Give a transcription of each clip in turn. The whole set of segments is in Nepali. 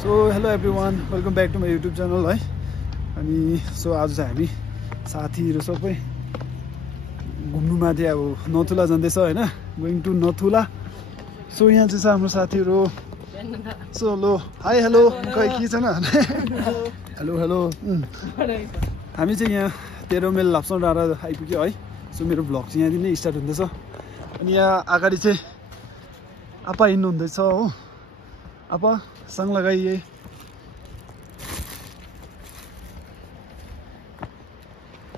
So hello everyone, welcome back to my YouTube channel है। अनि सो आज चाहिँ हामी साथीहरू सबै घुम्नुमाथि अब नथुला जाँदैछ होइन, गोइङ टु नथुला। सो यहाँ चाहिँ छ हाम्रो साथीहरू। सो लो हाई हेलो खै के छैन हेलो हेलो। हामी चाहिँ यहाँ 13 माइल लाप्सङ डाँडा आइपुग्यो है। सो मेरो भ्लग चाहिँ यहाँदेखि नै स्टार्ट हुँदैछ। अनि यहाँ अगाडि चाहिँ आपा हिँड्नु हुँदैछ हो। आपा सँग लगाइए।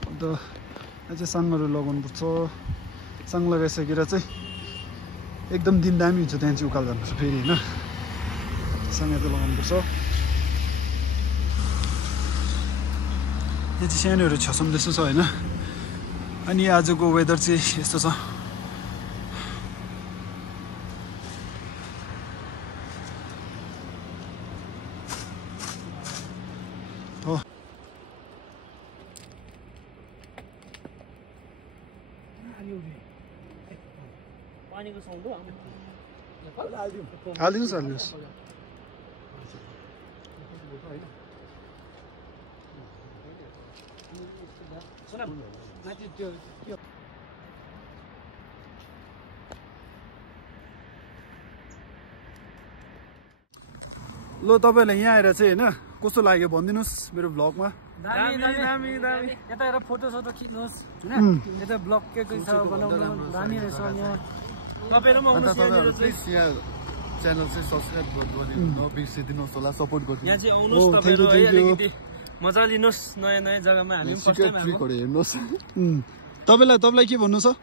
अन्त यहाँ चाहिँ सँगहरू लगाउनुपर्छ। सँग लगाइसकेर चाहिँ एकदम दिन दामी हुन्छ। त्यहाँ चाहिँ उकालो जानुपर्छ फेरि होइन, सँग त लगाउनुपर्छ। यहाँ चाहिँ सानोहरू छसम्दैछ होइन। अनि आजको वेदर चाहिँ यस्तो छ। हो हालिदिनुहोस् हालिदिनुहोस्। लो तपाईँलाई यहाँ आएर चाहिँ होइन कस्तो लाग्यो भनिदिनुहोस् मेरो भ्लगमा। दामी दामी दामी। यता हेर फोटो सोटो खिच्नुहोस् होइन। यता ब्लग के छ बनाउनु दामी रहेछ। यहाँ तपाईहरु पनि आउनुहोस्। यहाँ च्यानल चाहिँ सब्स्क्राइब गरिदिनु नबिर्सिदिनुहोस् होला, सपोर्ट गरिदिनु। यहाँ चाहिँ आउनुहोस् तपाईहरु है, अलिकति मजा लिनुहोस्। नयाँ नयाँ जग्गामा हामी फर्स्ट टाइम ट्रिकहरु हेर्नुहोस्। तपाईँलाई के भन्नु छ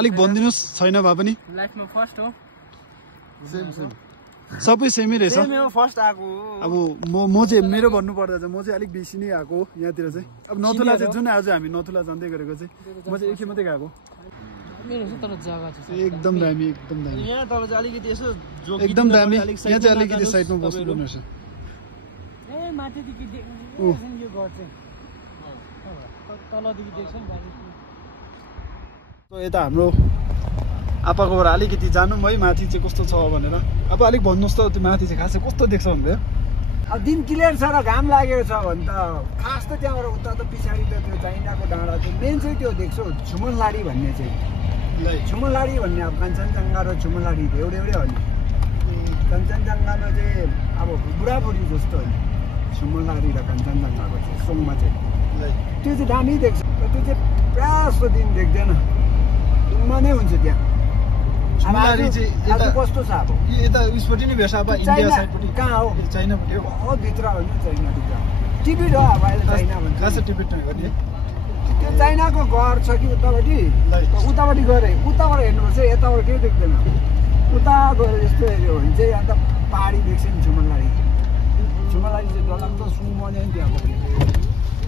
अलिक भनिदिनुहोस्। छैन भए पनि लाइफमा फर्स्ट हो। सेम सेम सबै सेमै रहेछ। सेम हो, फर्स्ट आको। अब म चाहिँ मेरो भन्नुपर्दा चाहिँ म चाहिँ अलिक बेसी नै आएको यहाँतिर चाहिँ। अब नथुला चाहिँ जुन आज हामी नथुला जाँदै गरेको चाहिँ म चाहिँ एकखेप मात्रै गएको। मेरो तर जग्गा चाहिँ एकदम दामी एकदम दामी। यहाँ तल चाहिँ अलिकति यसो एकदम दामी। यहाँ चाहिँ अलिकति साइडमा बस्नुपर्ने रहेछ। ए माथिदेखि देख्नु यो घर चाहिँ तलदेखि देख्छ नि बारी। सो यता हाम्रो आपाकोबाट अलिकति जानु है माथि चाहिँ कस्तो छ भनेर। अब अलिक भन्नुहोस् त त्यो माथि चाहिँ खासै कस्तो देख्छ भन्दै। अब दिन क्लियर छ र घाम लागेको छ भने त खास त त्यहाँबाट उता त पछाडि त त्यो चाइनाको डाँडा चाहिँ मेन चाहिँ त्यो देख्छौ छुमनलाडी भन्ने चाहिँ। छुमनलाडी भन्ने अब कञ्चनजङ्घा र छुमनलाडी त एउटै हो नि। कञ्चनजङ्घामा चाहिँ अब बुढाबुढी जस्तो होइन, छुमनलाडी र कञ्चनजङ्घाको चाहिँ सोङमा चाहिँ त्यो चाहिँ दामी देख्छ। त्यो चाहिँ प्रायः जस्तो दिन देख्दैन, दिनमा नै हुन्छ त्यहाँ। छुमनलाडी चाहिँ यता कस्तो छ अब यता उसपट्टि नै भेट्छ अब इन्डिया साइडपट्टि। कहाँ हो? चाइनापट्टि हो। भित्र होइन, चाइनाभित्र टिबिट हो। अब अहिले चाइना भन्छ खासै टिबिट नै हो नि। त्यो चाइनाको घर छ कि उतापट्टि? उतापट्टि गरे उताबाट हेर्नुपर्छ, यताबाट केही देख्दैन। उता गएर यस्तो हेऱ्यो भने चाहिँ अन्त पहाडी देख्छ नि छुमनलाडी। छुमनलाडी चाहिँ डरलाग्दो सुमने नि त्यहाँ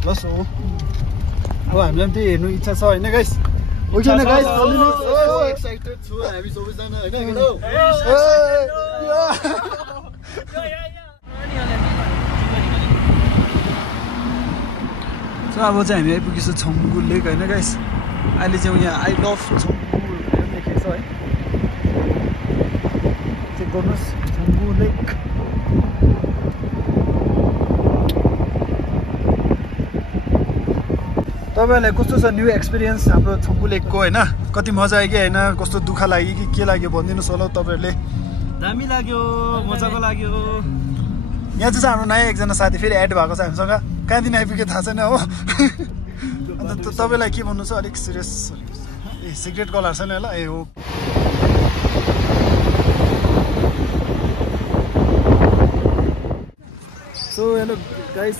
लस हो। अब हामीलाई पनि त्यही हेर्नु इच्छा छ होइन गाइस। ओके न गाइस, एक्साइटेड छु हामी सबैजना हैन। सो अब चाहिँ हामी आइपुगेछौँ छङ्गु लेक होइन गाइस। अहिले चाहिँ यहाँ आई लभ छङ्गु लेखेको छ है। चेक गर्नुहोस् छङ्गु लेक। तपाईँहरूलाई कस्तो छ न्यू एक्सपिरियन्स हाम्रो छङ्गु लेकको होइन? कति मजा आयो कि होइन, कस्तो दुःख लाग्यो कि के लाग्यो भनिदिनुहोस् होला तपाईँहरूले। दामी लाग्यो, मजाको लाग्यो। यहाँ चाहिँ हाम्रो नयाँ एकजना साथी फेरि एड भएको छ हामीसँग। कहाँदेखि आइपुग्यो थाहा छैन हो। अन्त तपाईँलाई के भन्नु छ अलिक सिरियस? ए सिगरेट कलर छैन होला। ए हो। So hello guys,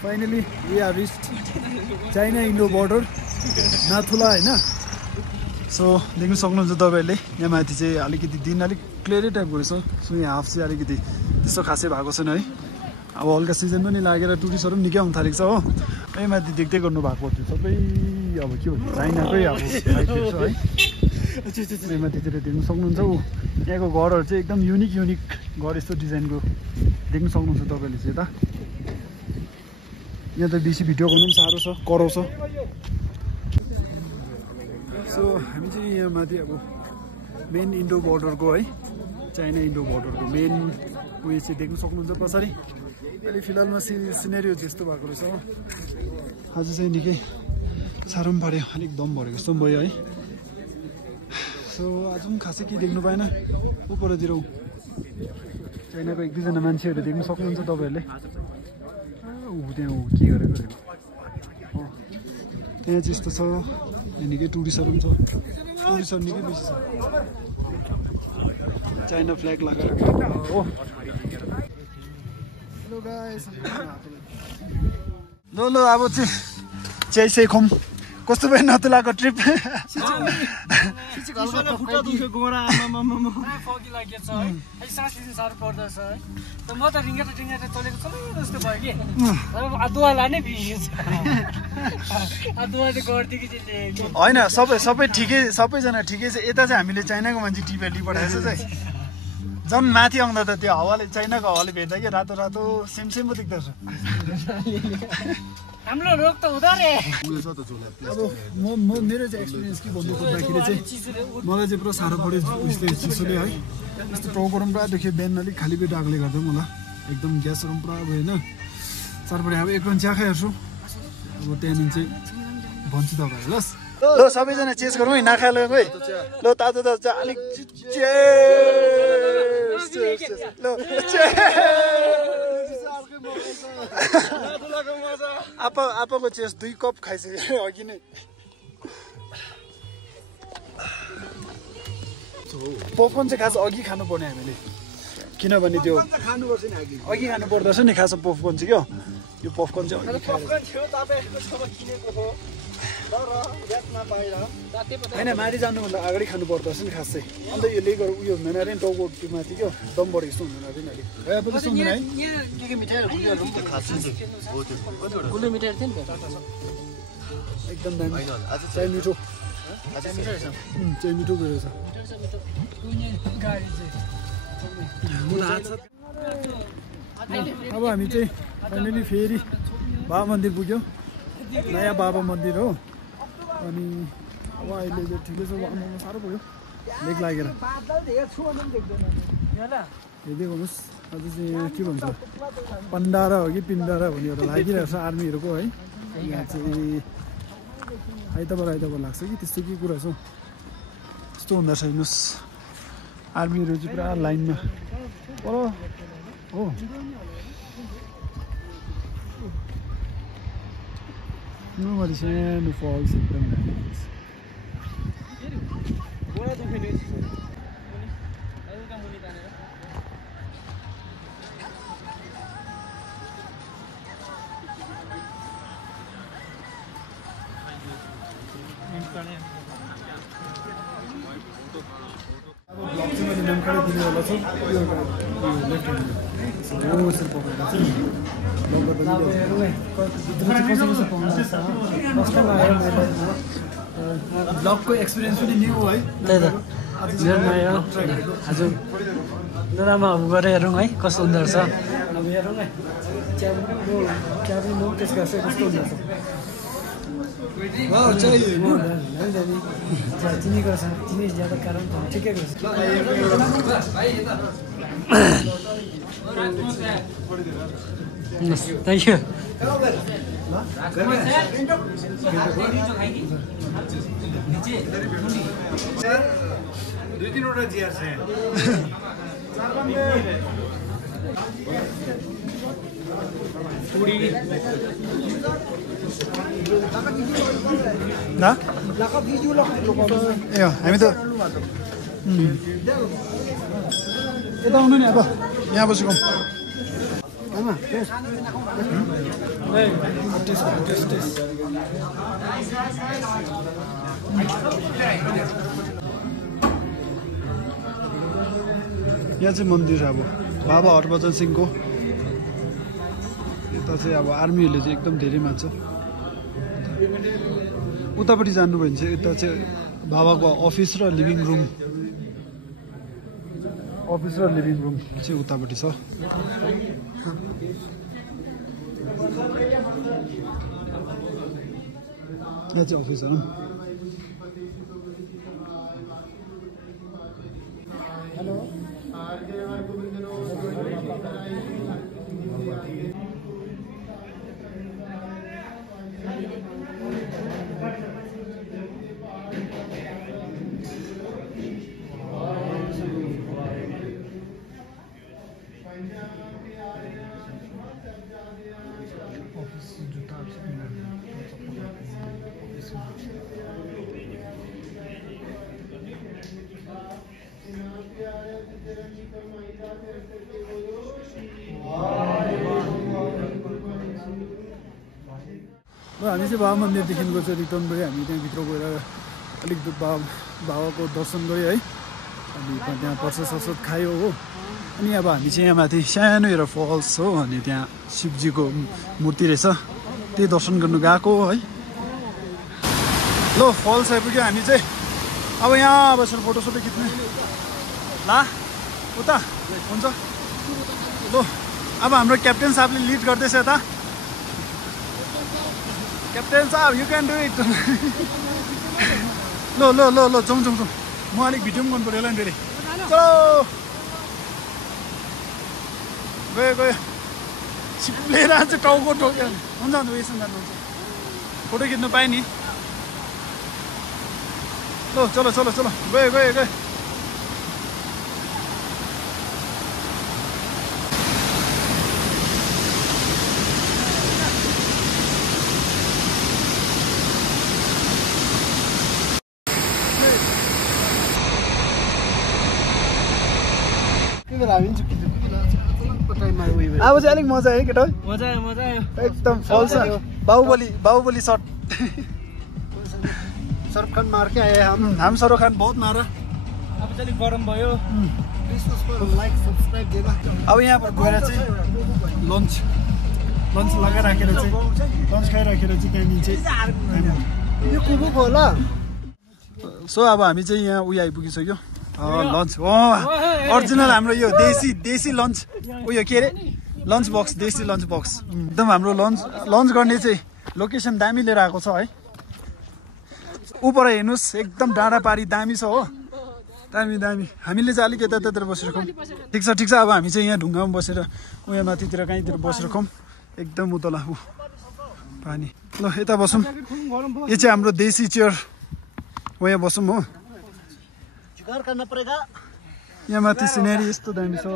finally we are reached China Indo border Nathula होइन। सो देख्नु सक्नुहुन्छ तपाईँहरूले यहाँ माथि चाहिँ अलिकति दिन अलिक क्लियरै टाइपको रहेछ। सो यहाँ हाफ चाहिँ अलिकति त्यस्तो खासै भएको छैन है। अब हल्का सिजन पनि लागेर टुरिस्टहरू पनि निकै आउनु थालेको छ हो। यही माथि देख्दै गर्नु भएको थियो सबै अब के भन्नु चाइनाकै अब छ है। यही माथितिर देख्नु सक्नुहुन्छ। ऊ यहाँको घरहरू चाहिँ एकदम युनिक घर, यस्तो डिजाइनको देख्नु सक्नुहुन्छ तपाईँले चाहिँ यता। यहाँ त बेसी भिडियो गर्नु पनि साह्रो छ, कराउँछ। सो हामी चाहिँ यहाँ माथि अब मेन इन्डो बोर्डरको है, चाइना इन्डो बोर्डरको मेन उयो चाहिँ देख्न सक्नुहुन्छ पछाडि अहिले फिलहालमा सिनेरियो त्यस्तो भएको रहेछ हो आज चाहिँ निकै साह्रो पनि पऱ्यो अलिक दम भरेको जस्तो पनि भयो है सो आज पनि खासै केही देख्नु पाएन उपरतिर चाइनाको एक दुईजना मान्छेहरू देख्न सक्नुहुन्छ तपाईँहरूले त्यहाँ के गरेको त्यहाँ चाहिँ यस्तो छ यहाँ निकै टुरिस्टहरू पनि छ टुरिस्टहरू निकै बेसी छ चाइना फ्ल्याग लगाएर हो हेलो गाइस ल ल अब चाहिँ च्याइसे खुम कस्तो भयो नतुलाको ट्रिप होइन सबै ठिकै सबैजना ठिकै छ यता चाहिँ हामीले चाइनाको मान्छे टिपेर लिइपठाएछ चाहिँ झन् माथि आउँदा त त्यो हावाले चाइनाको हावाले भेट्दा कि रातो रातो सेम सेम पो देख्दछ हाम्रो रोग त हुँदो रे अब म मेरो चाहिँ एक्सपिरियन्स के भन्नु खोज्दाखेरि चाहिँ मलाई चाहिँ पुरा साह्रो पऱ्यो उयसले चिसोले है यस्तो टाउकोहरू पनि पुरा देख्यो बिहान अलिक खाली पेट आएकोले गर्दा मलाई एकदम ग्यासहरू पनि पुरा भयो होइन चारपट्टि अब एक रन चिया खाइहाल्छु अब त्यहाँदेखि चाहिँ भन्छु तपाईँहरू ल ल सबैजना चेस गरौँ है नाखालो है ल तातो तातो अलिक ल आपाको चेस 2 कप खाइसक्यो अघि नै पपकर्न चाहिँ खास अघि खानु पर्ने हामीले किनभने त्यो अघि खानु पर्दछ नि खास पपकर्न चाहिँ क्या यो पपकर्न चाहिँ होइन माथि जानुभन्दा अगाडि खानु पर्दछ नि खास चाहिँ अन्त यो लेगर उयो हुँदैन अरे नि टाउको त्यो माथि क्या दम बढेको जस्तो हुँदैन अरे नि अलिक त्यस्तो हुँदैन है एकदम दामी चाहिँ मिठो चाहिँ मिठो गएको छ अब हामी चाहिँ फाइनली फेरि बाबा मन्दिर पुग्यौँ नयाँ बाबा मन्दिर हो अनि अब अहिले चाहिँ ठिकै छ आउनु साह्रो भयो लेक लागेर हेर्दै गर्नुहोस् आज चाहिँ यहाँ के भन्छ पन्डारा हो कि पिन्डारा भन्ने एउटा लागिरहेको छ आर्मीहरूको है यहाँ चाहिँ आइतबार लाग्छ कि त्यस्तो के कुरा छ यस्तो हुँदो रहेछ हेर्नुहोस् आर्मीहरू चाहिँ पुरा लाइनमा पर हो नर्मली सानो फल्स एकदम ब्लगको एक्सपिरियन्स पनि न्यू है त्यही त हजुर नराम्रो अब गएर हेरौँ है कस्तो हुँदो रहेछ अब हेरौँ है चिया पनि म त्यसको कस्तो हुँदो रहेछ चिनीको छ चिनी ज्यादा कारण ठिकैको छ थ्याङ्क यू दुई-तीनवटा जियर छ हामी त यता आउनु नि अब यहाँ बसेको यहाँ चाहिँ मन्दिर अब बाबा हरभजन सिंहको यता चाहिँ अब आर्मीहरूले चाहिँ एकदम धेरै मान्छ उतापट्टि जानुभयो भने चाहिँ यता चाहिँ बाबाको अफिस र लिभिङ रुम चाहिँ उतापट्टि छ यहाँ चाहिँ अफिसहरू हेलो हामी चाहिँ बाबा मन्दिरदेखिको चाहिँ रिटर्न गऱ्यो हामी त्यहाँभित्र गएर अलिक बाबाको दर्शन गऱ्यो है अनि त्यहाँ प्रसाद ससाद खायो हो अनि अब हामी चाहिँ यहाँ माथि सानो एउटा फल्स हो अनि त्यहाँ शिवजीको मूर्ति रहेछ त्यही दर्शन गर्नु गएको है लो फल्स आइपुग्यो हामी चाहिँ अब यहाँ बसेर फोटोसोटो खिच्ने ला उता हुन्छ लो अब हाम्रो क्याप्टेन साहबले लिड गर्दैछ यता क्याप्टेन साहब यु क्यान डु इट लो लो लो लो जाउँ जाउँ जाउँ म अलिक भिडियो पनि गर्नु पऱ्यो होला नि फेरि चलो गयो गयो सिप्लेर चाहिँ टाउको ठोक्यो हुन्छ हुन्छ उयोसँग जानुहुन्छ फोटो खिच्नु पाएँ नि लो चलो चलो चलो गयो गयो गयो अब चाहिँ अलिक मजा आयो केटा मजा आयो एकदम फल्स बाहुबली शट शाहरुख खान मार के आए हम शाहरुख खान बहुत मारा अब चाहिँ अलिक गरम भयो लाइक सब्सक्राइब देला अब यहाँ पर गएर चाहिँ लन्च लगाइराखेर चाहिँ लन्च खाइराखेर चाहिँ त्यहाँदेखि चाहिँ यो कुकुर होला सो अब हामी चाहिँ यहाँ उयो आइपुगिसक्यो लन्च ओरिजिनल हाम्रो यो देसी लन्च उयो के अरे लन्च बक्स देसी लन्च बक्स एकदम हाम्रो लन्च गर्ने चाहिँ लोकेसन दामी लिएर आएको छ है उपर हेर्नुहोस् एकदम डाँडा पारी दामी छ हो दामी दामी हामीले चाहिँ अलिक यतातिर बसेर खाउँ ठिक छ अब हामी चाहिँ यहाँ ढुङ्गामा बसेर उयो माथितिर कहीँतिर बसेर खाउँ एकदम उतला पानी ल यता बसौँ यो चाहिँ हाम्रो देसी चेयर हो यहाँ बसौँ हो यहाँ माथि सिनेरी यस्तो दामी छ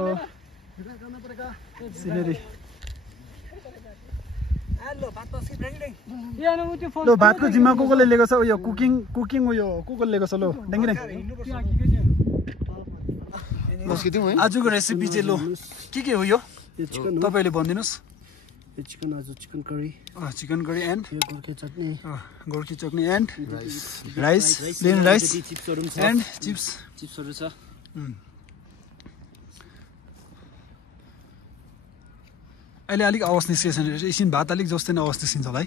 सिनेरी लो भातको जिम्मा कसले लिएको छ उयो कुकिङ उयो कसले लिएको छ लो डेङ्गी आजको रेसिपी चाहिँ लो के हो यो तपाईँले भनिदिनुहोस् chicken curry and Gorkhe chutney and rice plain rice and चिप्सहरू छ अहिले अलिक आवाज निस्केको छैन एकछिन भात अलिक जस्तै नै आवाज निस्किन्छ होला है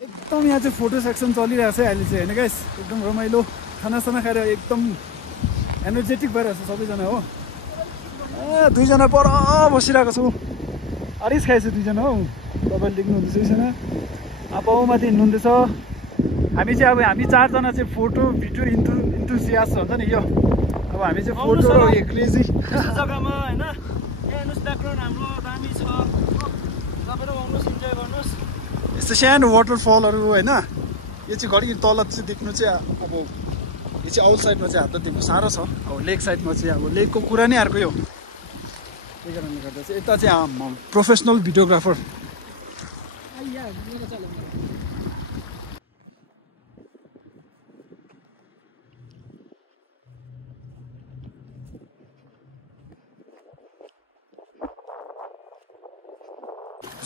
एकदम यहाँ चाहिँ फोटो सेक्सन चलिरहेको छ अहिले चाहिँ होइन गाइस एकदम रमाइलो खानासाना खाएर एकदम एनर्जेटिक भइरहेको छ सबैजना हो दुईजना पर बसिरहेको छु अरिस खाएछु दुईजना हौ तपाईँले देख्नुहुँदैछ दुईजना अब बाउमाथि हिँड्नुहुँदैछ हामी चाहिँ अब हामी चारजना चाहिँ फोटो भिडियो इन्थुसियास्ट हुन्छ नि यो अब हामी चाहिँ फोटो क्रेजी जग्गामा होइन यहाँ हेर्नुहोस् ब्याकग्राउन्ड हाम्रो दामी छ तपाईँहरू आउनुहोस् इन्जोय गर्नुहोस् यस्तो सानो वाटरफलहरू होइन यो चाहिँ घरि तल चाहिँ देख्नु चाहिँ अब यो चाहिँ आउट साइडमा चाहिँ हात देख्नु साह्रो छ अब लेक साइडमा चाहिँ अब लेकको कुरा नै अर्कै हो त्यही कारणले गर्दा चाहिँ यता चाहिँ प्रोफेसनल भिडियोग्राफर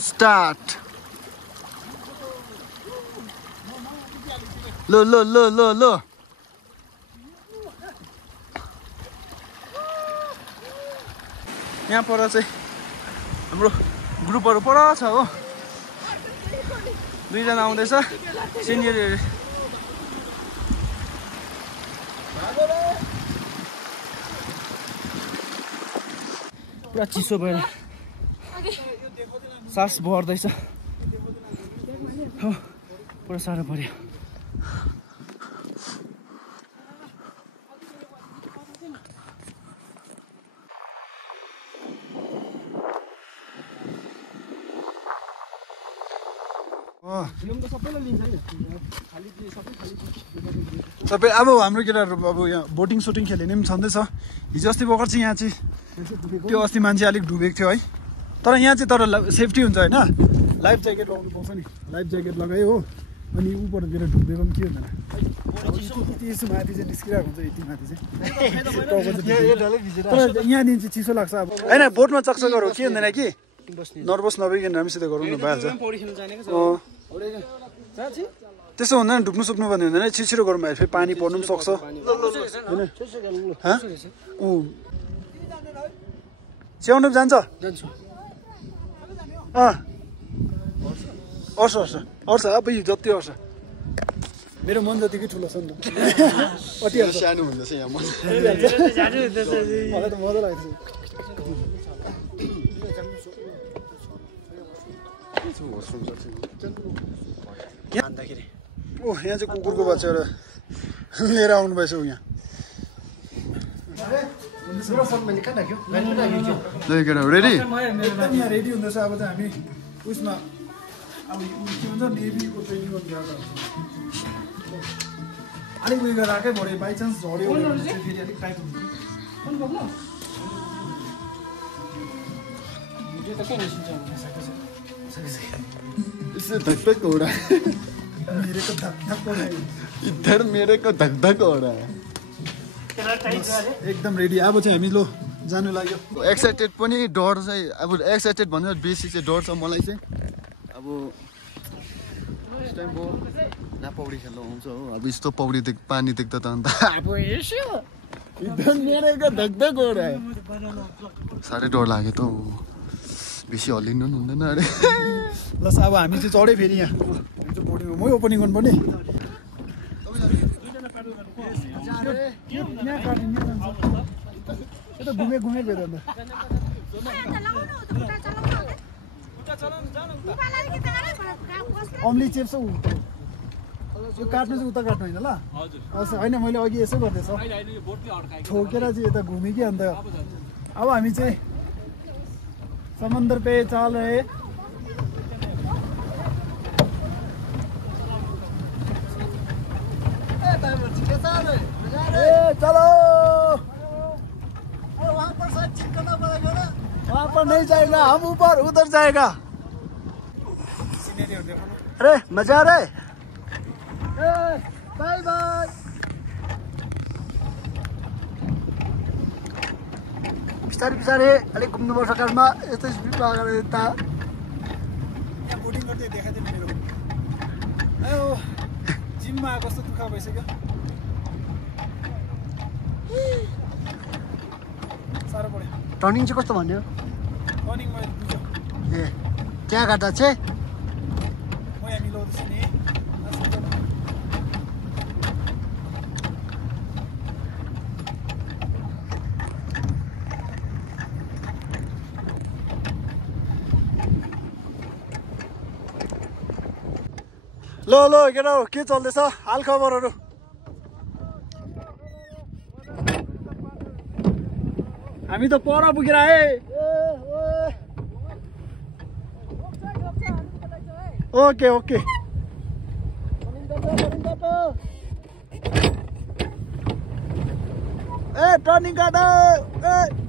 स्टार्ट लो लो लो लो लो यहाँ पर चाहिँ हाम्रो ग्रुपहरू पर छ हो दुईजना आउँदैछ सिनियर पुरा चिसो भएर सास बढ्दैछ हो पुरा साह्रो पर्यो फिल्म त सबैलाई लिन्छ नि खाली सबै खाली सबै अब हाम्रो केटाहरू अब यहाँ बोटिङ सुटिङ खेल्ने पनि छँदैछ हिजो अस्ति भर्खर चाहिँ यहाँ चाहिँ त्यो अस्ति मान्छे अलिक डुबेको थियो है तर यहाँ चाहिँ तर सेफ्टी हुन्छ होइन लाइफ ज्याकेट लगाउनु पाउँछ नि लाइफ ज्याकेट लगायो हो अनि ऊपरतिर डुबेको पनि के हुँदैन यति यसो माथि चाहिँ निस्किरहेको हुन्छ यति माथि चाहिँ तर यहाँदेखि चाहिँ चिसो लाग्छ अब होइन बोटमा चकचकहरू के हुँदैन कि नर्भस नभइकन राम्रोसित गरौँ न भइहाल्छ त्यसो हुँदैन डुब्नु सुक्नु भन्ने हुँदैन छिटो गरौँ भाइ फेरि पानी पर्नु पनि सक्छ होइन ऊ च्याउनु जान्छ अर्छ अब जति अर्छ मेरो मन जतिकै ठुलो छ नि त कति सानो हुँदैछ यहाँ मलाई त मजा लाग्छ ओ यहाँ चाहिँ कुकुरको बच्चा एउटा लिएर आउनु भएछ ऊ यहाँ रेडी रेडी हुँदैछ अब चाहिँ हामी उसमा अब के भन्छ नेभीको ट्रेनिङ गर्नु जाँदा अलिक उयो गरेर आएकै भयो बाइचान्स झऱ्यो भने चाहिँ फेरि अलिक टाइट हुन्छ इससे धक हो रहा है इधर मेरे को धक धक हो रहा है एकदम रेडी अब चाहिँ हामी लो जानु लाग्यो एक्साइटेड पनि डर चाहिँ अब एक्साइटेड भन्दा बेसी चाहिँ डर छ मलाई चाहिँ अब नेक्स्ट टाइम भयो न पौडी खेल्नु आउँछ हो अब यस्तो पौडी पानी देख्दा त अन्त अब यसो इधर मेरे को धक धक हो रहा है साह्रै डर लाग्यो त बेसी हल्लिनु पनि हुँदैन अरे प्लस अब हामी चाहिँ चढ्यो फेरि यहाँ बोर्डिङमा मै ओपनिङ गर्नुपर्ने यता घुमे गयो अन्त अम्ली चेप्छ ऊ यो काट्नु चाहिँ उता काट्नु होइन ल होइन मैले अघि यसो गर्दैछ ठोकेर चाहिँ यता घुमेँ कि अन्त अब हामी चाहिँ समंदर पे चल रहे चलो वहाँ पर शायद चिपकना पड़ेगा ना वहाँ पर नहीं जाएगा हम ऊपर उधर जाएगा अरे मजा आ रहा है बाय बाय बिस्तारै बिस्तारै अलिक घुम्नुपर्छ काठमा यस्तै स्पिड लगाएर यता यहाँ बोटिङ गर्दै देखाइदियो नि मेरो आयो जिममा कस्तो दुःख भइसक्यो साह्रो पऱ्यो टर्निङ चाहिँ कस्तो भन्यो टर्निङ मैले बुझ्यो ए त्यहाँ काट्दा चाहिँ म यहाँ मिलाउँदैछु नि लो लो केटा हो के चल्दैछ हाल खबरहरू हामी त पर पुगेर आए ओके ओके ए टर्निङ काट ए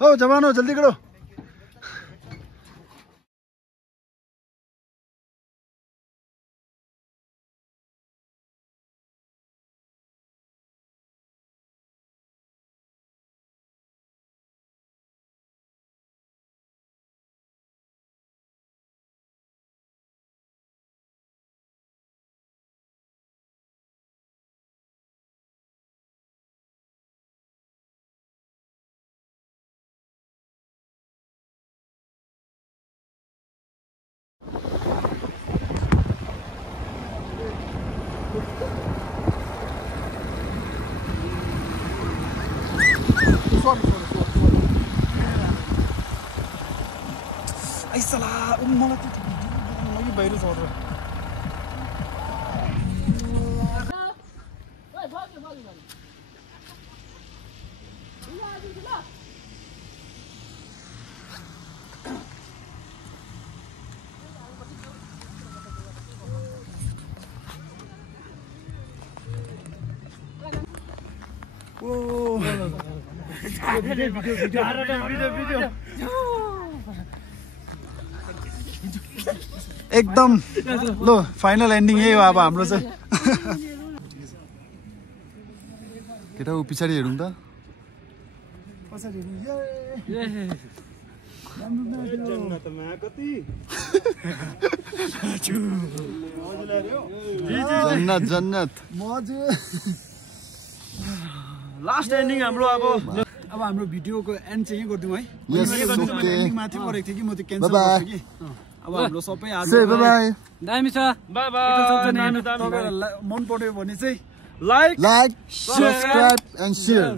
ओ जवानो जल्दी करो आइसला मलाई त बाहिर छ एकदम लो फाइनल एन्डिङ यही हो अब हाम्रो चाहिँ केटा ऊ पछाडि हेरौँ त जन्नत जन्नत लास्ट एन्डिङ हाम्रो अब हाम्रो भिडियोको एन्ड चाहिँ यही गरिदिउँ है यस माथि परेको थियो कि म त्यो क्यान्सल गर्छु कि अब हाम्रो सबै आज बाइ बाइ दामी छ बाइ बाइ तपाईँहरूलाई मन पर्यो भने चाहिँ लाइक सब्सक्राइब एन्ड शेयर